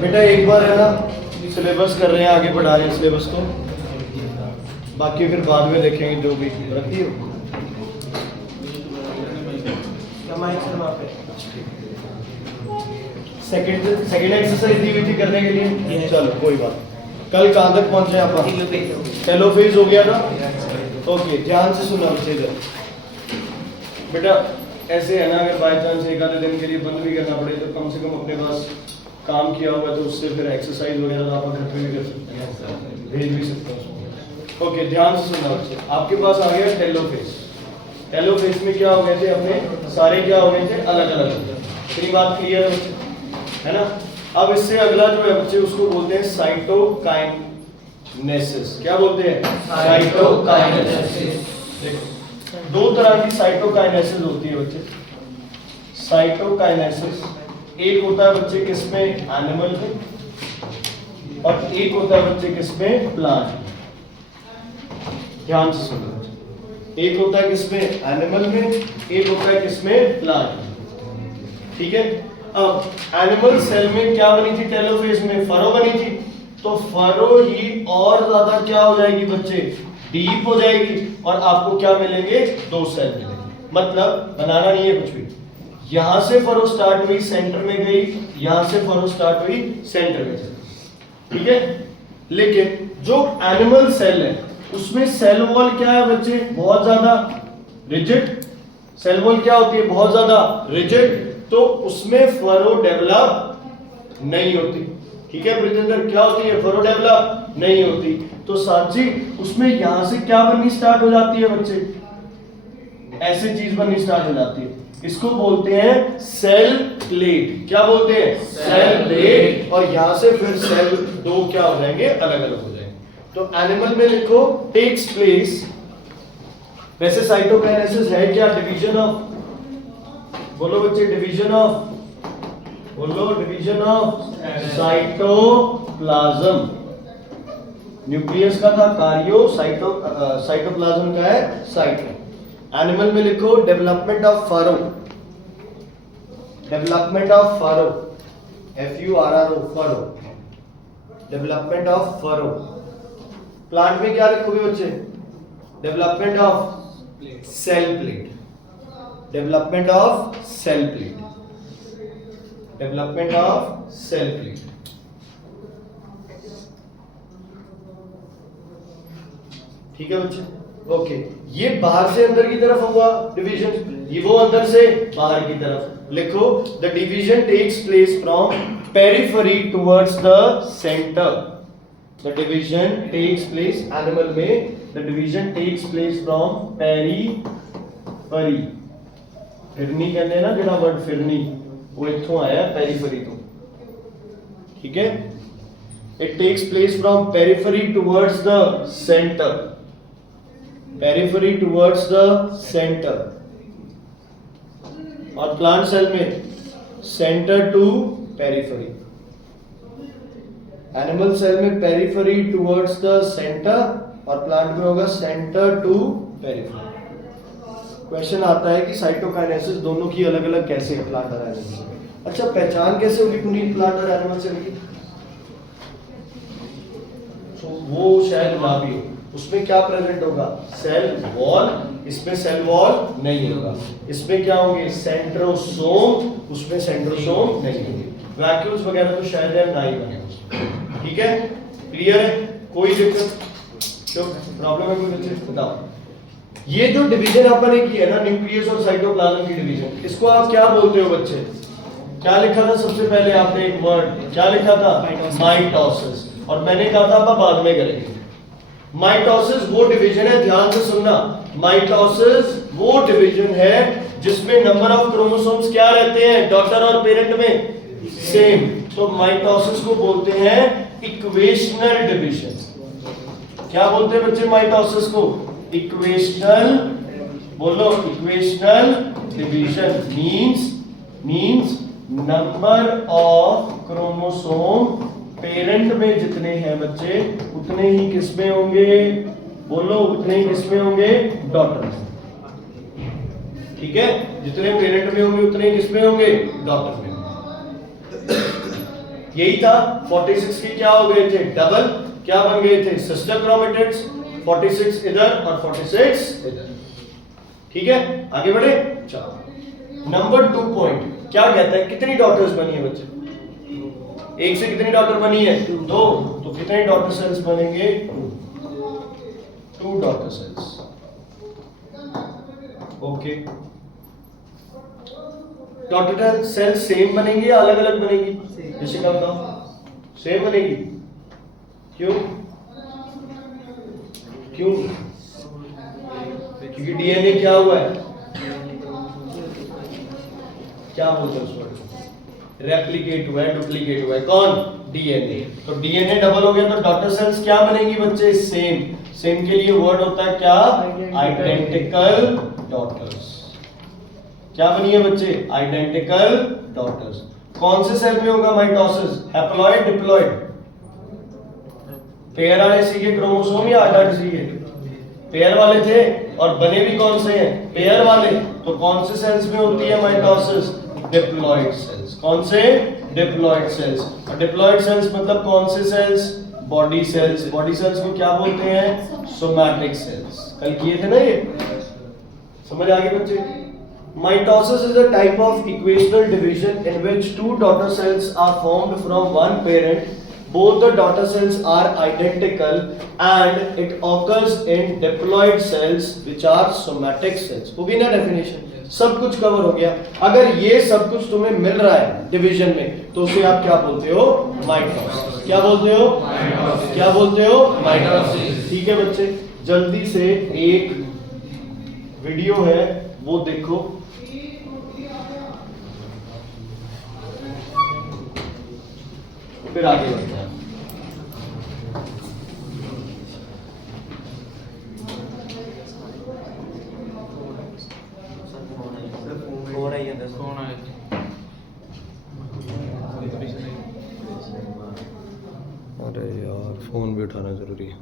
बेटा एक बार है ना सिलेबस कर रहे हैं, आगे बढ़ा रहे हैं सिलेबस को, बाकी फिर बाद में देखेंगे जो भी रखी हो। सेकंड एक्सरसाइज दी हुई थी करने के लिए, चलो कोई बात। कल कहाँ तक पहुंचे आप? टेलोफेज हो गया ना? ओके, ध्यान से सुनना बच्चे इधर। बेटा ऐसे है ना, अगर बाय चांस एक आधे दिन के लिए बंद भी करना पड़े तो कम से कम अपने पास काम किया हुआ है, तो उससे फिर एक्सरसाइज वगैरह आप घर पे भी कर सकते हैं, भेज भी सकते हैं। ओके, ध्यान से सुनना बच्चे। आपके पास आ गया टेलोफेज। टेलोफेज में क्या हो गए थे अपने सारे, क्या हो गए थे अलग अलग। इतनी बात क्लियर है ना? अब इससे अगला जो है बच्चे उसको बोलते हैं साइटोकाइनेसिस। क्या बोलते हैं? साइटोकाइनेसिस। देखो दो तरह की साइटोकाइनेसिस होती है बच्चे। साइटोकाइनेसिस एक होता है बच्चे किसमें? एनिमल में, और एक होता है बच्चे किसमें? प्लांट। ध्यान से सुनो, एक होता है किसमें? एनिमल में, एक होता है किसमें? प्लांट। ठीक है। अब एनिमल सेल में क्या बनी थी? टेलोफेज में फरो बनी थी, तो फरो ही और ज्यादा क्या हो जाएगी बच्चे? डीप हो जाएगी, और आपको क्या मिलेंगे? दो सेल मिलेंगे। मतलब बनाना नहीं है कुछ भी, यहां से फरो स्टार्ट हुई, सेंटर में गई, यहां से फरो स्टार्ट हुई, सेंटर में गई। ठीक है। लेकिन जो एनिमल सेल है उसमें सेल वॉल क्या है बच्चे? बहुत ज्यादा रिजिड। सेल वॉल क्या होती है? बहुत ज्यादा रिजिड, तो उसमें फरो डेवलप नहीं होती। ठीक है ब्रिजेंद्र, क्या होती है? फरो डेवलप नहीं होती। तो साथी उसमें यहां से क्या बननी स्टार्ट हो जाती है बच्चे? ऐसी चीज बननी स्टार्ट हो जाती है, इसको बोलते हैं सेल प्लेट। क्या बोलते हैं? Cell plate. और यहां से फिर सेल दो क्या हो जाएंगे? अलग अलग हो जाएंगे। तो एनिमल में लिखो टेक्स प्लेस। वैसे साइटोकाइनेसिस है क्या? डिवीजन ऑफ, बोलो बच्चे, डिवीजन ऑफ, बोलो डिवीजन ऑफ साइटोप्लाज्म। न्यूक्लियस का था कार्यो, साइटोप्लाज्म का है साइटो। एनिमल में लिखो development of furrow. Development of furrow, FURRO, furrow, development of furrow. Plant में क्या लिखोगे बच्चे? Development of cell plate. Development of cell plate. Development of cell plate. ठीक है बच्चे? ओके, ये बाहर से अंदर की तरफ हुआ डिवीजन, ये वो अंदर से बाहर की तरफ। लिखो the division takes place from periphery towards the centre. The division takes place, animal में the division takes place from periphery. फिरनी कहते हैं ना, जेड़ा वर्ड फिरनी, वो इथों आया पेरिफेरी तो। ठीक है। It takes place from periphery towards the centre. Periphery towards the centre. और प्लांट सेल में centre to periphery. Animal cell में पेरिफेरी टुवर्ड्स द सेंटर, और प्लांट में होगा सेंटर टू पेरिफेरी। क्वेश्चन आता है कि साइटोकाइनेसिस दोनों की अलग अलग कैसे है, प्लांट और एनिमल। अच्छा, पहचान कैसे होगी पुनीत प्लांट और एनिमल सेल की? तो वो शायद ना भी हो, उसमें क्या प्रेजेंट होगा? Cell wall. इसमें सेल वॉल नहीं होगा। इसमें क्या होंगे? सेंट्रोसोम, उसमें सेंट्रोसोम नहीं होंगे। वैक्यूल्स वगैरह तो शायद है ना ही बने। ठीक है, क्लियर है? कोई दिक्कत, क्यों प्रॉब्लम है कोई बच्चे? बताओ। ये जो डिवीजन अपन ने की है ना, न्यूक्लियस और साइटोप्लाज्म की डिवीजन, इसको आप क्या बोलते हो बच्चे? क्या लिखा था सबसे पहले आपने? एक वर्ड क्या लिखा था? माइटोसिस। और मैंने कहा था आप बाद में करेंगे। माइटोसिस वो डिवीजन है, ध्यान से सुनना, माइटोसिस वो डिवीजन है जिसमें नंबर ऑफ क्रोमोसोम्स क्या रहते हैं? डॉटर और पेरेंट में सेम। तो माइटोसिस को बोलते हैं इक्वेशनल डिवीजन। क्या बोलते हैं बच्चे माइटोसिस को? इक्वेशनल, बोलो equational division. Means number of chromosome parent में जितने हैं बच्चे, उतने ही किसमें होंगे? बोलो उतने ही किसमें होंगे? डॉटर। ठीक है। जितने पेरेंट में होंगे उतने किस में होंगे, डॉटर में। यही था। 46 के क्या हो गए थे, डबल, क्या बन गए थे, सिस्टर क्रोमेटिड्स। 46 इधर और 46 इधर। ठीक है, आगे बढ़े। चलो नंबर 2 पॉइंट क्या कहता है, कितनी डॉटर्स बनी है बच्चे, एक से कितनी डॉटर बनी है, 2, तो कितने डॉटर सेल्स बनेंगे, 2 daughter cells. Okay, daughter cell same बनेंगी या अलग अलग बनेगी, जैसे क्या बताओ, सेम बनेगी। क्यों, क्यों, क्योंकि डीएनए क्या हुआ है, क्या बोलते हैं उसको, रेप्लिकेट हुआ है, डुप्लीकेट हुआ है, कौन, डीएनए। तो डीएनए डबल हो गया तो डॉटर सेल्स क्या बनेगी बच्चे, सेम। सेम के लिए वर्ड होता है क्या, आइडेंटिकल डॉटर्स। क्या बनी है बच्चे, आइडेंटिकल डॉटर्स। कौन से सेल में होगा माइटोसिस, हैप्लॉइड, डिप्लॉइड, पेयर वाले सी के क्रोमोसोम या आधार सी के, पेयर वाले थे, और बने भी कौन से हैं, पेयर वाले। तो कौन से सेल्स में होती है माइटोसिस, डिप्लॉइड सेल्स। कौन से, डिप्लॉइड सेल्स। और डिप्लॉइड सेल्स मतलब कौन से cells, body cells. Body cells को क्या बोलते हैं, सोमैटिक सेल्स। कल किए थे ना ये, समझ आ गए बच्चे। Mitosis is a type of equational division in which 2 daughter cells are formed from one parent. Both the daughter cells are identical and it occurs in diploid cells which are somatic cells. हो गई ना definition, सब कुछ cover हो गया। अगर ये सब कुछ तुम्हें मिल रहा है डिवीजन में तो उसे आप क्या बोलते हो, माइटोसिस। क्या बोलते हो, माइटोसिस। क्या बोलते हो, माइटोसिस। ठीक है बच्चे, जल्दी से एक वीडियो है वो देखो, फिर आगे बढ़ते हैं। अरे यार फोन भी उठाना जरूरी है।